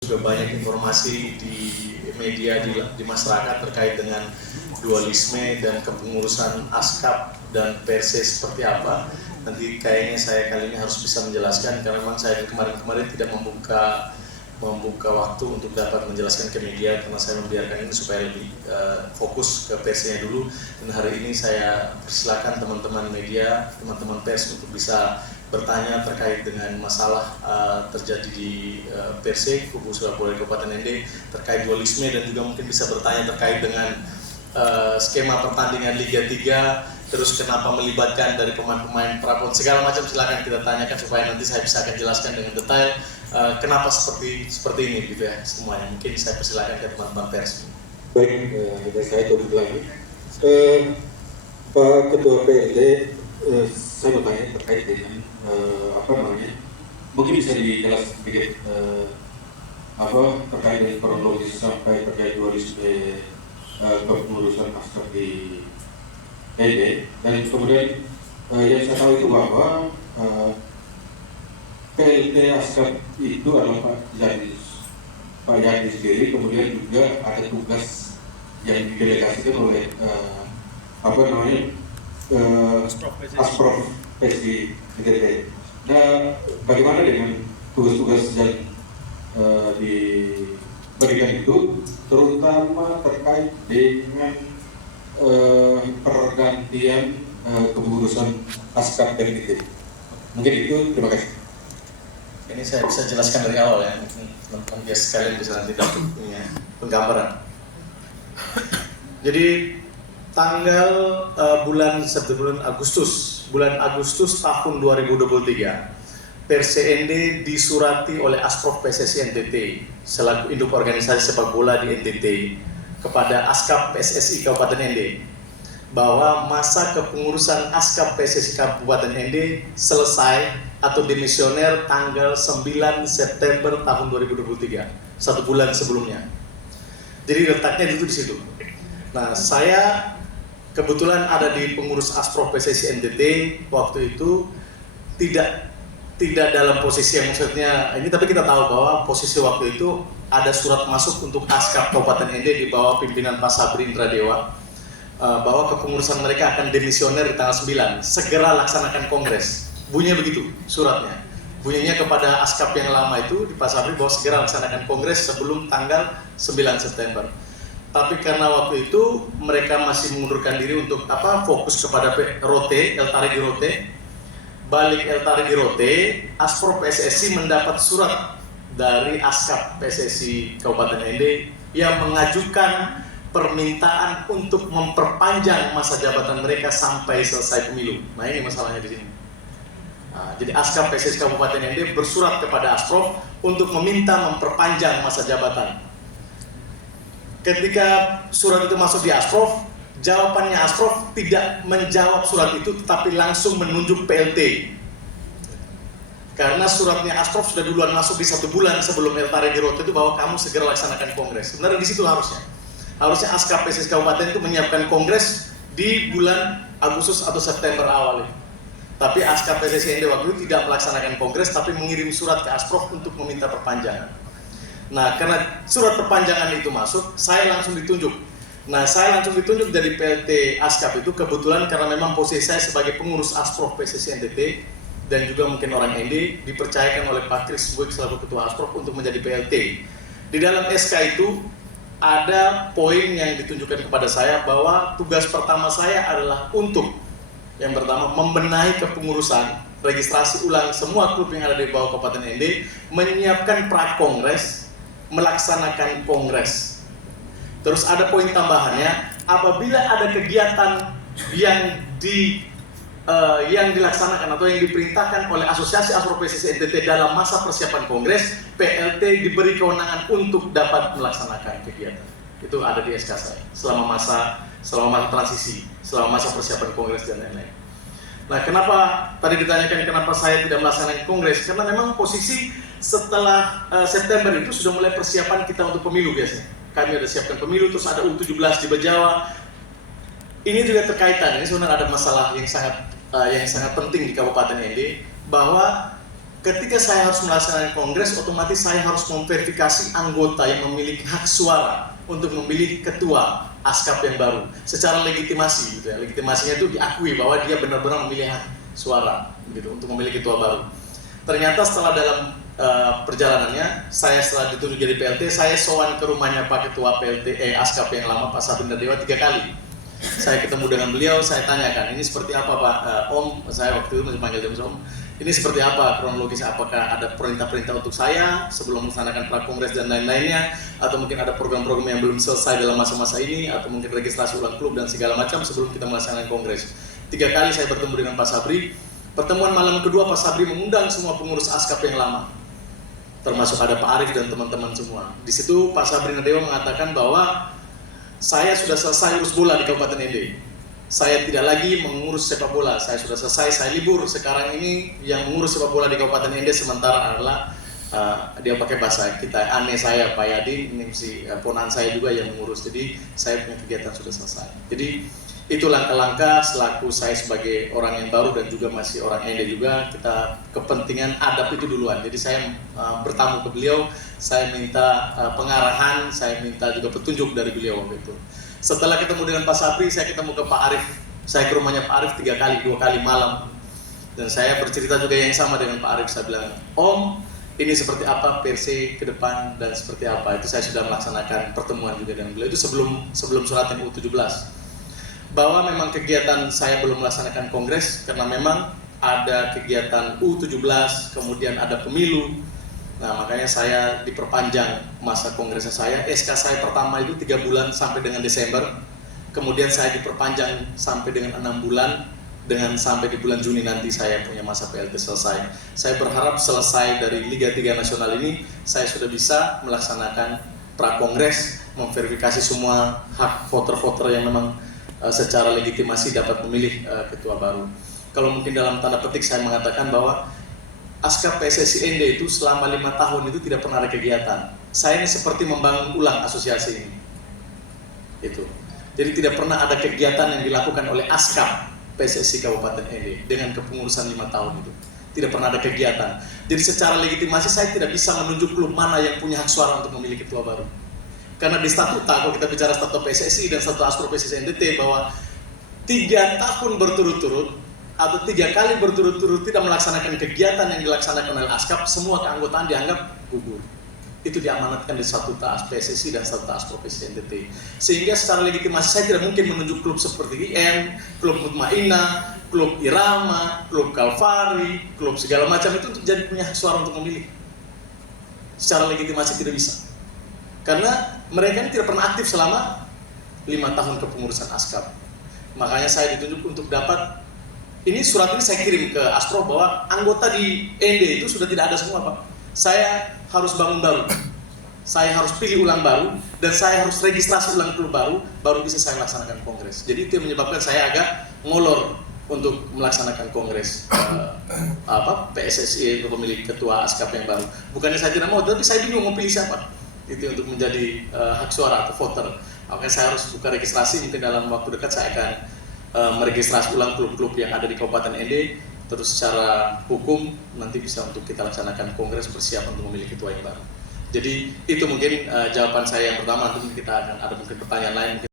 Juga banyak informasi di media di masyarakat terkait dengan dualisme dan kepengurusan ASKAP dan PRC seperti apa. Nanti kayaknya saya kali ini harus bisa menjelaskan karena memang saya kemarin tidak membuka waktu untuk dapat menjelaskan ke media karena saya membiarkan ini supaya lebih fokus ke persnya dulu. Dan hari ini saya persilakan teman-teman media, teman-teman pers untuk bisa bertanya terkait dengan masalah terjadi di Persik, Kubu Surabaya Kabupaten ND terkait dualisme, dan juga mungkin bisa bertanya terkait dengan skema pertandingan Liga 3, terus kenapa melibatkan dari pemain-pemain prapon, segala macam silakan kita tanyakan supaya nanti saya bisa akan jelaskan dengan detail kenapa seperti ini gitu ya semuanya. Mungkin saya persilakan ke teman-teman pers. Baik, saya tunggu lagi. Pak Ketua PLT, saya mau tanya terkait dengan mungkin bisa dijelaskan sedikit terkait dengan kronologis sampai terkait dualisme kepengurusan ASKAP di ND, dan kemudian yang saya tahu itu bahwa PLT ASKAP itu adalah Pak Yadi sendiri, kemudian juga ada tugas yang didelegasikan oleh Asprof PSI NTT. Nah, bagaimana dengan tugas-tugas yang diberikan itu, terutama terkait dengan pergantian kepengurusan ASKAP NTT? Mungkin itu, terima kasih. Ini saya bisa jelaskan dari awal ya, teman-teman guys sekalian bisa nanti dapat penggambaran. Jadi tanggal bulan Agustus tahun 2023, PRCND disurati oleh Asprof PSSI NTT selaku induk organisasi sepak bola di NTT kepada ASKAP PSSI Kabupaten ND bahwa masa kepengurusan ASKAP PSSI Kabupaten ND selesai atau dimisioner tanggal 9 September tahun 2023, 1 bulan sebelumnya. Jadi letaknya itu di situ. Nah, saya kebetulan ada di pengurus Asprof PSSI NTT waktu itu, tidak dalam posisi yang maksudnya ini, tapi kita tahu bahwa posisi waktu itu ada surat masuk untuk ASKAP Kabupaten ND di bawah pimpinan Pak Sabri Indra Dewa, bahwa kepengurusan mereka akan demisioner di tanggal 9, segera laksanakan kongres. Bunyinya begitu suratnya. Bunyinya kepada ASKAP yang lama itu di Pak Sabri bahwa segera laksanakan kongres sebelum tanggal 9 September. Tapi karena waktu itu mereka masih mengundurkan diri untuk fokus kepada Rote, Eltari di Rote. Balik Eltari di Rote, Asprof PSSI mendapat surat dari ASKAP PSSI Kabupaten ND yang mengajukan permintaan untuk memperpanjang masa jabatan mereka sampai selesai pemilu. Nah, ini masalahnya di sini. Nah, jadi ASKAP PSSI Kabupaten ND bersurat kepada Asprof untuk meminta memperpanjang masa jabatan. Ketika surat itu masuk di Asprof, jawabannya Asprof tidak menjawab surat itu, tetapi langsung menunjuk PLT. Karena suratnya Asprof sudah duluan masuk di 1 bulan sebelum Eltari di Rote itu bahwa kamu segera laksanakan kongres. Sebenarnya di situ harusnya ASKAP PSSI Kabupaten itu menyiapkan kongres di bulan Agustus atau September awal ini. Tapi ASKAP PSSI ND waktu itu tidak melaksanakan kongres, tapi mengirim surat ke Asprof untuk meminta perpanjangan. Nah, karena surat perpanjangan itu masuk, saya langsung ditunjuk. Nah, saya langsung ditunjuk dari PLT ASKAP itu kebetulan karena memang posisi saya sebagai pengurus Asprof PSSI NTT dan juga mungkin orang ND dipercayakan oleh Pak Kris Buik selaku Ketua Asprof untuk menjadi PLT. Di dalam SK itu ada poin yang ditunjukkan kepada saya bahwa tugas pertama saya adalah untuk yang pertama membenahi kepengurusan, registrasi ulang semua klub yang ada di bawah Kabupaten ND, menyiapkan prakongres, melaksanakan kongres. Terus ada poin tambahannya, apabila ada kegiatan yang dilaksanakan atau yang diperintahkan oleh Asosiasi Asprof PSSI NTT dalam masa persiapan kongres, PLT diberi kewenangan untuk dapat melaksanakan kegiatan. Itu ada di SK saya selama masa transisi, selama masa persiapan kongres dan lain-lain. Nah, kenapa tadi ditanyakan kenapa saya tidak melaksanakan kongres? Karena memang posisi setelah September itu sudah mulai persiapan kita untuk pemilu biasanya. Kami ada siapkan pemilu, terus ada U17 di Bejawa. Ini juga terkaitan, ini sebenarnya ada masalah yang sangat penting di Kabupaten ND, bahwa ketika saya harus melaksanakan kongres, otomatis saya harus memverifikasi anggota yang memiliki hak suara untuk memilih ketua ASKAP yang baru secara legitimasi gitu ya. Legitimasinya itu diakui bahwa dia benar-benar memilih hak suara gitu untuk memilih ketua baru. Ternyata setelah dalam perjalanannya, saya setelah ditunjuk jadi PLT, saya sowan ke rumahnya Pak Ketua PLT ASKAP yang lama, Pak Sabri Nardewa 3 kali. Saya ketemu dengan beliau, saya tanyakan, ini seperti apa Pak? Om, saya waktu itu masih panggil dia Om, ini seperti apa kronologis, apakah ada perintah-perintah untuk saya sebelum melaksanakan prakongres dan lain-lainnya, atau mungkin ada program-program yang belum selesai dalam masa-masa ini, atau mungkin registrasi ulang klub dan segala macam sebelum kita melaksanakan kongres. 3 kali saya bertemu dengan Pak Sabri. Pertemuan malam kedua Pak Sabri mengundang semua pengurus ASKAP yang lama, termasuk ada Pak Arief dan teman-teman semua. Di situ Pak Sabri Nardewa mengatakan bahwa saya sudah selesai urus bola di Kabupaten Ende. Saya tidak lagi mengurus sepak bola. Saya sudah selesai, saya libur. Sekarang ini yang mengurus sepak bola di Kabupaten Ende sementara adalah dia pakai bahasa kita, aneh saya Pak Yadi, ini si ponakan saya juga yang mengurus. Jadi saya punya kegiatan sudah selesai. Jadi itu langkah-langkah selaku saya sebagai orang yang baru dan juga masih orang Ende juga, kita kepentingan adab itu duluan. Jadi saya bertamu ke beliau, saya minta pengarahan, saya minta juga petunjuk dari beliau waktu itu. Setelah ketemu dengan Pak Sabri, saya ketemu ke Pak Arief. Saya ke rumahnya Pak Arief 3 kali, 2 kali malam. Dan saya bercerita juga yang sama dengan Pak Arief. Saya bilang, Om, ini seperti apa versi ke depan dan seperti apa. Itu saya sudah melaksanakan pertemuan juga dengan beliau. Itu sebelum surat yang U17. Bahwa memang kegiatan saya belum melaksanakan kongres karena memang ada kegiatan U17, kemudian ada pemilu. Nah, makanya saya diperpanjang masa kongresnya saya. SK saya pertama itu 3 bulan sampai dengan Desember. Kemudian saya diperpanjang sampai dengan 6 bulan, dengan sampai di bulan Juni nanti saya punya masa PLT selesai. Saya berharap selesai dari Liga 3 Nasional ini, saya sudah bisa melaksanakan prakongres, memverifikasi semua hak voter-voter yang memang secara legitimasi dapat memilih ketua baru. Kalau mungkin dalam tanda petik saya mengatakan bahwa ASKAP PSSI Ende itu selama 5 tahun itu tidak pernah ada kegiatan. Saya ini seperti membangun ulang asosiasi ini. Itu. Jadi tidak pernah ada kegiatan yang dilakukan oleh ASKAP PSSI Kabupaten Ende dengan kepengurusan 5 tahun itu. Tidak pernah ada kegiatan. Jadi secara legitimasi saya tidak bisa menunjuk klub mana yang punya hak suara untuk memilih ketua baru. Karena di statuta, kalau kita bicara statuta PSSI dan statuta ASPRO PSSI NTT bahwa 3 tahun berturut-turut atau 3 kali berturut-turut tidak melaksanakan kegiatan yang dilaksanakan oleh ASKAP, semua keanggotaan dianggap gugur. Itu diamanatkan di statuta PSSI dan statuta ASPRO PSSI NTT. Sehingga secara legitimasi saya tidak mungkin menunjuk klub seperti IM, klub Mutmainah, klub Irama, klub Kalvari, klub segala macam itu untuk jadi punya hak suara untuk memilih. Secara legitimasi tidak bisa. Karena mereka ini tidak pernah aktif selama 5 tahun kepengurusan ASKAP. Makanya saya ditunjuk untuk dapat, ini surat ini saya kirim ke ASPRO bahwa anggota di Ende itu sudah tidak ada semua Pak. Saya harus bangun baru, saya harus pilih ulang baru, dan saya harus registrasi ulang klub baru bisa saya laksanakan kongres. Jadi itu yang menyebabkan saya agak ngolor untuk melaksanakan kongres PSSI untuk memilih ketua ASKAP yang baru. Bukannya saya tidak mau, tapi saya bingung mau pilih siapa. Itu untuk menjadi hak suara atau voter. Makanya saya harus buka registrasi, mungkin dalam waktu dekat saya akan meregistrasi ulang klub-klub yang ada di Kabupaten Ende. Terus secara hukum nanti bisa untuk kita laksanakan kongres persiapan untuk memilih ketua yang baru. Jadi itu mungkin jawaban saya yang pertama. Nanti kita akan ada mungkin pertanyaan lain.